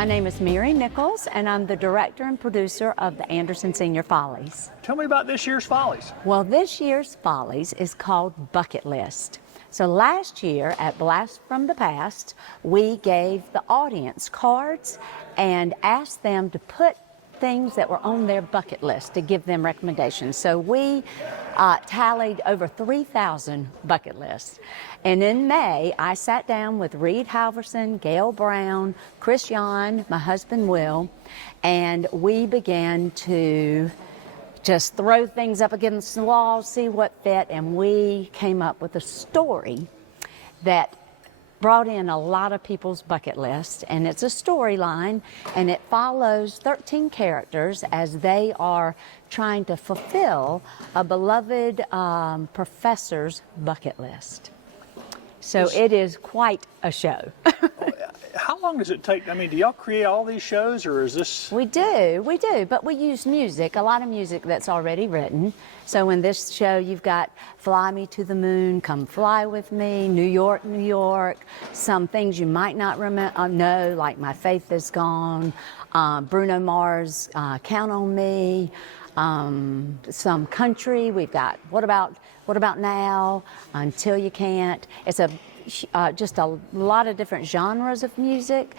My name is Mary Nickles, and I'm the director and producer of the Anderson Senior Follies. Tell me about this year's Follies. Well, this year's Follies is called Bucket List. So last year at Blast from the Past, we gave the audience cards and asked them to put things that were on their bucket list to give them recommendations. So we tallied over 3,000 bucket lists. And in May, I sat down with Reed Halverson, Gail Brown, Chris Yon, my husband Will, and we began to just throw things up against the wall, see what fit, and we came up with a story that brought in a lot of people's bucket list, and it's a storyline, and it follows 13 characters as they are trying to fulfill a beloved professor's bucket list. So it is quite a show. How long does it take? I mean, do y'all create all these shows, or is this? We do, but we use music, a lot of music that's already written. So in this show, you've got Fly Me to the Moon, Come Fly With Me, New York, New York, some things you might not know, like My Faith Is Gone, Bruno Mars, Count on Me, some country. We've got What About Now, Until You Can't. It's just a lot of different genres of music.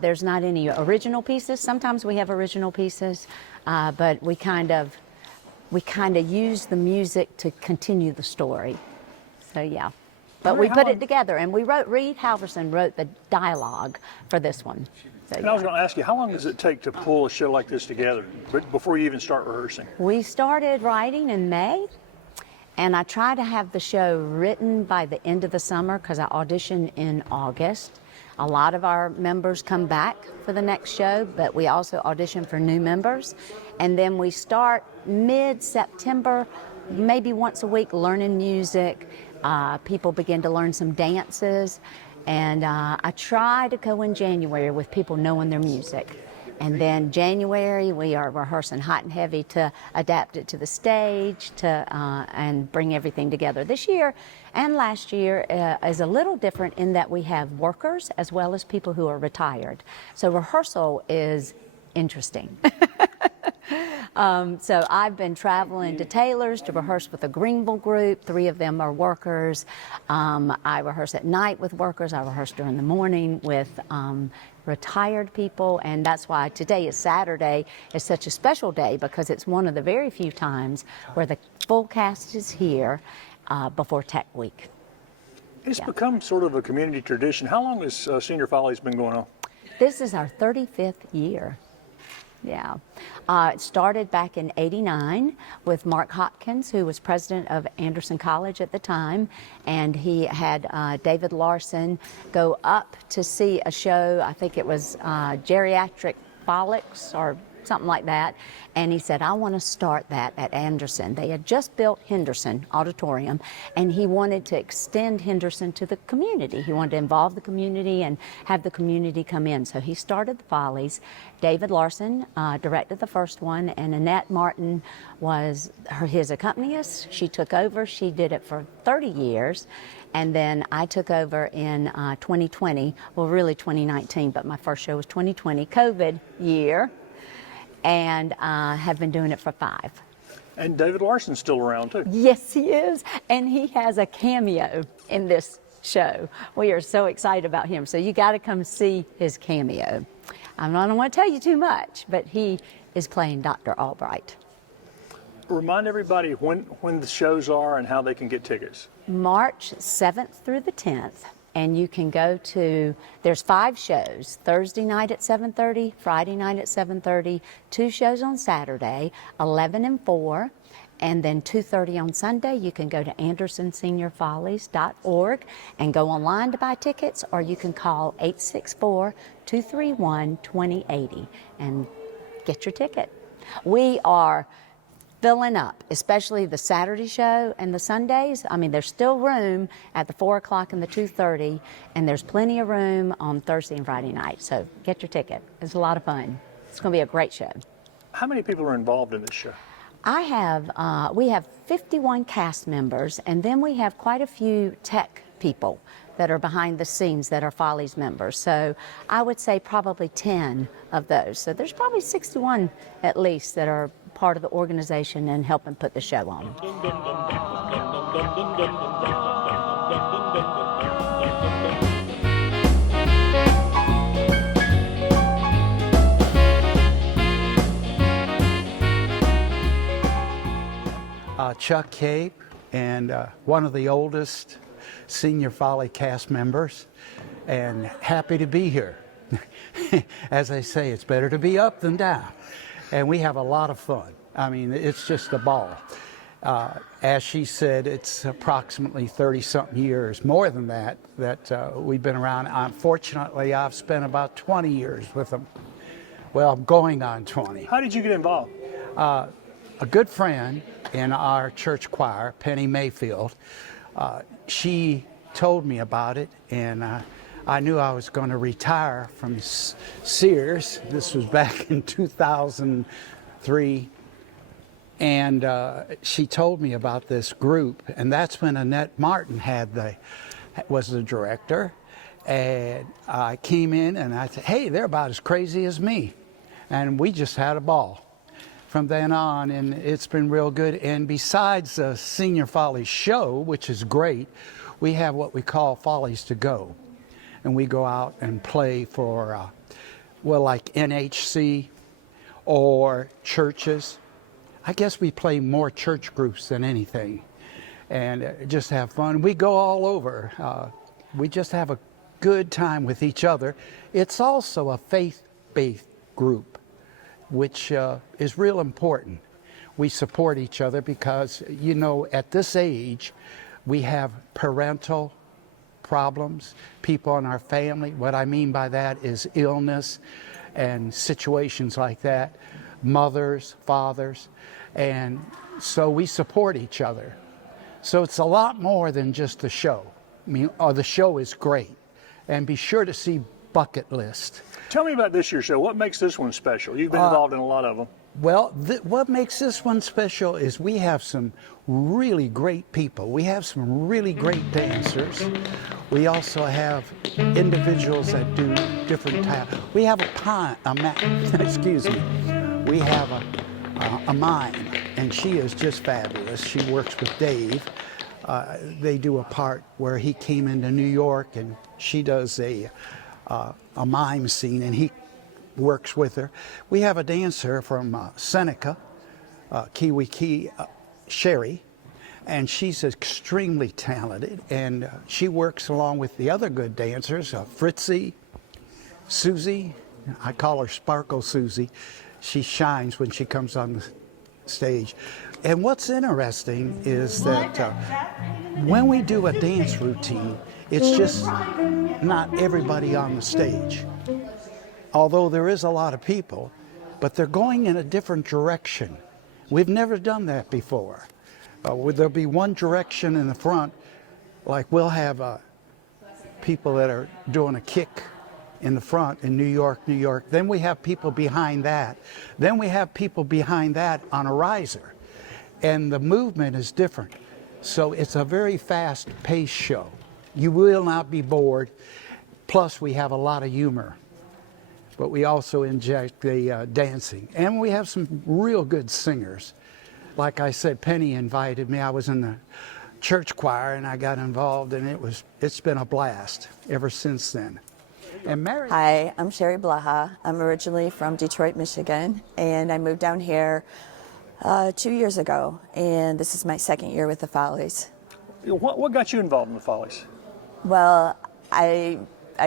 There's not any original pieces. Sometimes we have original pieces, but we kind of use the music to continue the story. So yeah, but we put it together, and Reed Halverson wrote the dialogue for this one. So, and I was going to ask you, how long does it take to pull a show like this together before you even start rehearsing? We started writing in May. And I try to have the show written by the end of the summer because I audition in August. A lot of our members come back for the next show, but we also audition for new members. And then we start mid-September, maybe once a week, learning music. People begin to learn some dances. And I try to go in January with people knowing their music. And then January, we are rehearsing hot and heavy to adapt it to the stage and bring everything together. This year and last year is a little different in that we have workers as well as people who are retired. So rehearsal is interesting. So I've been traveling to Taylor's to rehearse with a Greenville group. 3 of them are workers. I rehearse at night with workers. I rehearse during the morning with retired people, and that's why today is Saturday is such a special day, because it's one of the very few times where the full cast is here before Tech Week. It's become sort of a community tradition. How long has Senior Follies been going on? This is our 35th year. Yeah. It started back in '89 with Mark Hopkins, who was president of Anderson College at the time, and he had David Larson go up to see a show. I think it was geriatric Follies or something like that, and he said, I want to start that at Anderson. They had just built Henderson Auditorium, and he wanted to extend Henderson to the community. He wanted to involve the community and have the community come in. So he started the Follies. David Larson directed the first one, and Annette Martin was his accompanist. She took over. She did it for 30 years. And then I took over in 2020, well, really 2019, but my first show was 2020, COVID year, and have been doing it for 5. And David Larson's still around, too. Yes, he is, and he has a cameo in this show. We are so excited about him, so you got to come see his cameo. I don't want to tell you too much, but he is playing Dr. Albright. Remind everybody when the shows are and how they can get tickets. March 7th through the 10th, and you can go to, there's 5 shows, Thursday night at 7:30, Friday night at 7:30, 2 shows on Saturday, 11 and 4, and then 2:30 on Sunday. You can go to AndersonSeniorFollies.org and go online to buy tickets, or you can call 864-231-2080 and get your ticket. We are filling up, especially the Saturday show and the Sundays. I mean, there's still room at the 4 o'clock and the 2:30, and there's plenty of room on Thursday and Friday night. So get your ticket. It's a lot of fun. It's going to be a great show. How many people are involved in this show? We have 51 cast members, and then we have quite a few tech people that are behind the scenes that are Follies members. So I would say probably 10 of those. So there's probably 61 at least that are part of the organization and helping put the show on. Chuck Cape, and one of the oldest Senior Folly cast members, and happy to be here. As I say, it's better to be up than down, and we have a lot of fun. I mean, it's just a ball. As she said, it's approximately 30-something years, more than that we've been around. Unfortunately, I've spent about 20 years with them. Well, going on 20. How did you get involved? A good friend in our church choir, Penny Mayfield, she told me about it, and I knew I was going to retire from Sears. This was back in 2003, and she told me about this group, and that's when Annette Martin was the director, and I came in and I said, hey, they're about as crazy as me, and we just had a ball from then on, and it's been real good. And besides the Senior Follies show, which is great, we have what we call Follies to Go, and we go out and play for, well, like NHC or churches. I guess we play more church groups than anything, and just have fun. We go all over. We just have a good time with each other. It's also a faith-based group, which is real important. We support each other because, you know, at this age, we have parental problems, people in our family. What I mean by that is illness and situations like that, mothers, fathers, and so we support each other. So it's a lot more than just the show. I mean, the show is great, and be sure to see Bucket List. Tell me about this year's show. What makes this one special? You've been involved in a lot of them. Well, what makes this one special is we have some really great people. We have some really great dancers. We also have individuals that do different types. We have excuse me. We have a mime, and she is just fabulous. She works with Dave. They do a part where he came into New York, and she does a mime scene, and he works with her. We have a dancer from Seneca, Kiwi Sherry, and she's extremely talented, and she works along with the other good dancers, Fritzy, Susie. I call her Sparkle Susie. She shines when she comes on the stage. And what's interesting is that when we do a dance routine, it's just not everybody on the stage. Although there is a lot of people, but they're going in a different direction. We've never done that before. There'll be one direction in the front, like we'll have people that are doing a kick in the front in New York, New York. Then we have people behind that. Then we have people behind that on a riser. And the movement is different. So it's a very fast-paced show. You will not be bored. Plus, we have a lot of humor. But we also inject the dancing. And we have some real good singers. Like I said, Penny invited me. I was in the church choir, and I got involved, and it's been a blast ever since then. And Mary. Hi, I'm Sherry Blaha. I'm originally from Detroit, Michigan, and I moved down here 2 years ago, and this is my second year with the Follies. What got you involved in the Follies? Well, I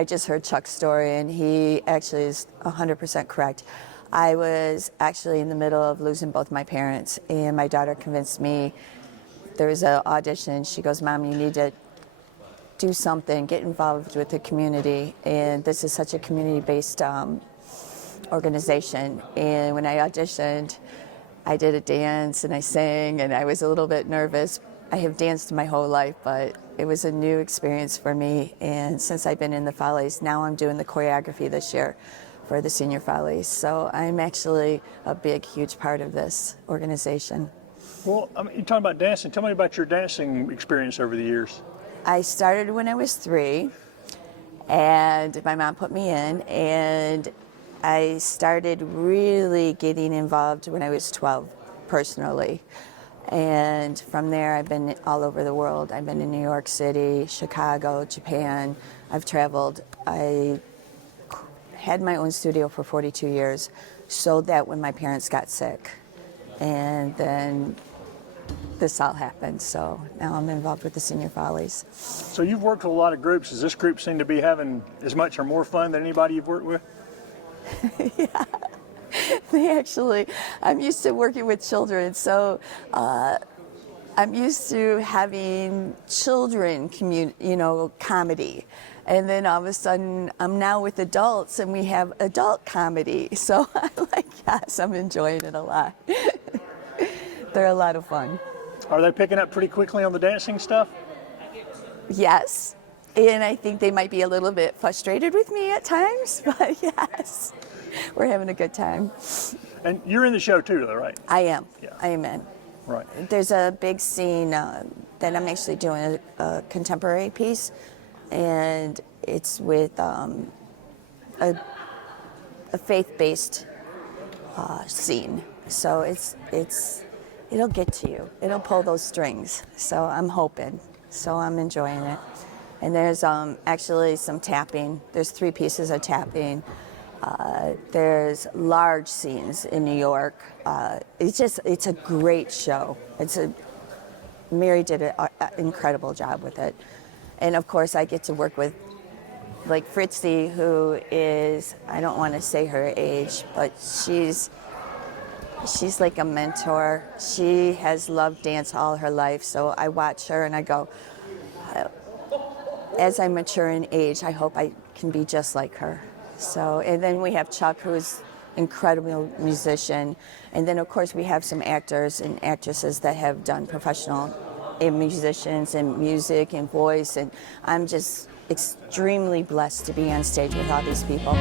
just heard Chuck's story, and he actually is 100% correct. I was actually in the middle of losing both my parents, and my daughter convinced me there was an audition. She goes, Mom, you need to do something, get involved with the community, and this is such a community-based organization. And when I auditioned, I did a dance and I sang, and I was a little bit nervous. I have danced my whole life, but it was a new experience for me. And since I've been in the Follies, now I'm doing the choreography this year for the Senior Follies. So I'm actually a big, huge part of this organization. Well, I mean, you're talking about dancing. Tell me about your dancing experience over the years. I started when I was 3, and my mom put me in, and I started really getting involved when I was 12, personally. And from there, I've been all over the world. I've been in New York City, Chicago, Japan. I've traveled. I had my own studio for 42 years, sold that when my parents got sick. And then this all happened, so now I'm involved with the Senior Follies. So you've worked with a lot of groups. Does this group seem to be having as much or more fun than anybody you've worked with? Yeah, they actually, I'm used to working with children, so I'm used to having children comedy. And then all of a sudden, I'm now with adults and we have adult comedy. So I'm like, yes, I'm enjoying it a lot. They're a lot of fun. Are they picking up pretty quickly on the dancing stuff? Yes. And I think they might be a little bit frustrated with me at times, but yes, we're having a good time. And you're in the show too, though, right? I am. Yeah. I am in. Right. There's a big scene that I'm actually doing a contemporary piece, and it's with a faith-based scene. So it'll get to you. It'll pull those strings. So I'm hoping. So I'm enjoying it. And there's actually some tapping. There's 3 pieces of tapping. There's large scenes in New York. It's a great show. Mary did an incredible job with it. And of course I get to work with like Fritzy, who is, I don't want to say her age, but she's like a mentor. She has loved dance all her life. So I watch her and I go, as I mature in age, I hope I can be just like her. So, and then we have Chuck, who's an incredible musician. And then, of course, we have some actors and actresses that have done professional musicians and music and voice. And I'm just extremely blessed to be on stage with all these people.